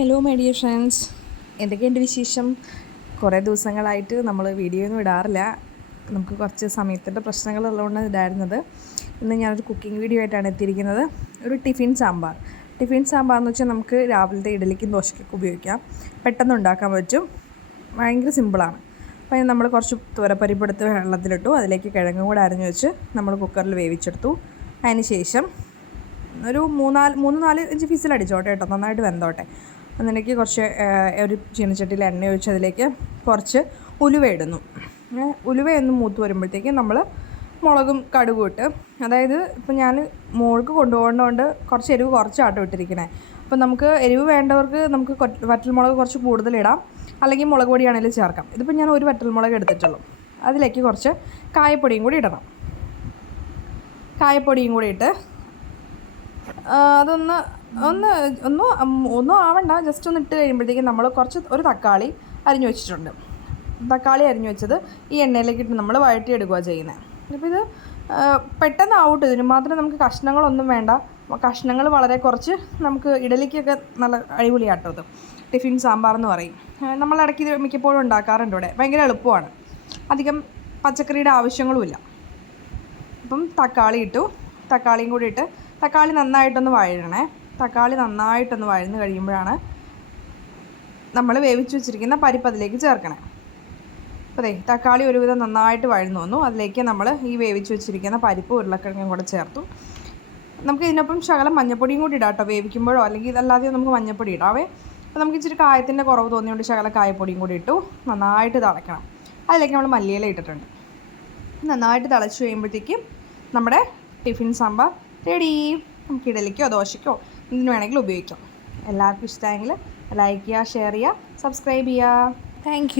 Hello my dear friends, എന്തൊക്കെയുണ്ട് വിശേഷം? കുറേ ദിവസങ്ങളായിട്ട് നമ്മൾ വീഡിയോ ഒന്നും ഇടാറില്ല. നമുക്ക് കുറച്ച് സമയത്തിൻ്റെ പ്രശ്നങ്ങളുള്ളതുകൊണ്ട് ഇടായിരുന്നത്. ഇന്ന് ഞാനൊരു കുക്കിംഗ് വീഡിയോ ആയിട്ടാണ് എത്തിയിരിക്കുന്നത്. ഒരു ടിഫിൻ സാമ്പാർ എന്ന് വെച്ചാൽ നമുക്ക് രാവിലത്തെ ഇഡലിക്കും ദോശയ്ക്കൊക്കെ ഉപയോഗിക്കാം. പെട്ടെന്ന് ഉണ്ടാക്കാൻ പറ്റും. ഭയങ്കര സിമ്പിളാണ്. അപ്പോൾ അതിന് നമ്മൾ കുറച്ച് തുവരപ്പരിപ്പെടുത്ത് വെള്ളത്തിലിട്ടു. അതിലേക്ക് കിഴങ്ങും കൂടെ അരിഞ്ഞു വെച്ച് നമ്മൾ കുക്കറിൽ വേവിച്ചെടുത്തു. അതിന് ശേഷം ഒരു 3-4-5 ഫിസിലടിച്ചോട്ടെ കേട്ടോ, നന്നായിട്ട് വെന്തോട്ടെ. അതിലേക്ക് കുറച്ച് ഒരു ചീനച്ചട്ടിയിൽ എണ്ണ ഒഴിച്ച് അതിലേക്ക് കുറച്ച് ഉലുവ ഇടുന്നു. ഉലുവയൊന്ന് മൂത്ത് വരുമ്പോഴത്തേക്കും നമ്മൾ മുളകും കടുകും ഇട്ട്, അതായത് ഇപ്പം ഞാൻ മോൾക്ക് കൊണ്ടുപോകേണ്ടതുകൊണ്ട് കുറച്ച് എരിവ് കുറച്ചാട്ടോ ഇട്ടിരിക്കണേ. അപ്പം നമുക്ക് എരിവ് വേണ്ടവർക്ക് നമുക്ക് വറ്റൽമുളക് കുറച്ച് കൂടുതലിടാം, അല്ലെങ്കിൽ മുളക് പൊടിയാണെങ്കിലും ചേർക്കാം. ഇതിപ്പോൾ ഞാൻ ഒരു വറ്റൽമുളക് എടുത്തിട്ടുള്ളൂ. അതിലേക്ക് കുറച്ച് കായപ്പൊടിയും കൂടി ഇടണം. കായപ്പൊടിയും കൂടി ഇട്ട് ഒന്നും ആവണ്ട, ജസ്റ്റ് ഒന്ന് ഇട്ട് കഴിയുമ്പോഴത്തേക്കും നമ്മൾ ഒരു തക്കാളി അരിഞ്ഞു വെച്ചിട്ടുണ്ട്. തക്കാളി അരിഞ്ഞു വെച്ചത് ഈ എണ്ണയിലേക്ക് ഇട്ട് നമ്മൾ വഴറ്റിയെടുക്കുക ചെയ്യുന്നത്. അപ്പോൾ ഇത് പെട്ടെന്ന് ആവട്ടെ. ഇതിന് മാത്രം നമുക്ക് കഷ്ണങ്ങളൊന്നും വേണ്ട. കഷ്ണങ്ങൾ വളരെ കുറച്ച്, നമുക്ക് ഇഡലിക്കൊക്കെ നല്ല അടിപൊളിയാട്ടോ ഇത്. ടിഫിൻ സാമ്പാർ എന്ന് പറയും. നമ്മളിടയ്ക്ക് ഇത് മിക്കപ്പോഴും ഉണ്ടാക്കാറുണ്ട് ഇവിടെ. ഭയങ്കര എളുപ്പമാണ്, അധികം പച്ചക്കറിയുടെ ആവശ്യങ്ങളുമില്ല. അപ്പം തക്കാളി ഇട്ടു. തക്കാളിയും കൂടി ഇട്ട് തക്കാളി നന്നായിട്ടൊന്ന് വഴഴണേ. തക്കാളി നന്നായിട്ടൊന്ന് വഴന്ന് കഴിയുമ്പോഴാണ് നമ്മൾ വേവിച്ച് വെച്ചിരിക്കുന്ന പരിപ്പ് അതിലേക്ക് ചേർക്കണേ. അപ്പോൾ തക്കാളി ഒരുവിധം നന്നായിട്ട് വഴന്നു വന്നു. അതിലേക്ക് നമ്മൾ ഈ വേവിച്ച് വെച്ചിരിക്കുന്ന പരിപ്പ് ഉരുളക്കിഴങ്ങും കൂടെ ചേർത്തു. നമുക്ക് ഇതിനൊപ്പം ശകലം മഞ്ഞപ്പൊടിയും കൂടി ഇടാം കേട്ടോ, വേവിക്കുമ്പോഴോ അല്ലെങ്കിൽ ഇതല്ലാതെയോ നമുക്ക് മഞ്ഞപ്പൊടി ഇടാവേ. അപ്പോൾ നമുക്ക് ഇച്ചിരി കായത്തിൻ്റെ കുറവ് തോന്നിയുകൊണ്ട് ശകലം കായപ്പൊടിയും കൂടി ഇട്ടു. നന്നായിട്ട് തിളയ്ക്കണം. അതിലേക്ക് നമ്മൾ മല്ലിയില ഇട്ടിട്ടുണ്ട്. നന്നായിട്ട് തിളച്ച് കഴിയുമ്പോഴത്തേക്കും നമ്മുടെ ടിഫിൻ സാമ്പാർ റെഡി. നമുക്ക് ഇഡലിക്കോ ദോശയ്ക്കോ എന്തിനു വേണമെങ്കിലും ഉപയോഗിക്കാം. എല്ലാവർക്കും ഇഷ്ടമായെങ്കിൽ ലൈക്ക് ചെയ്യുക, ഷെയർ ചെയ്യുക, സബ്സ്ക്രൈബ് ചെയ്യുക. താങ്ക്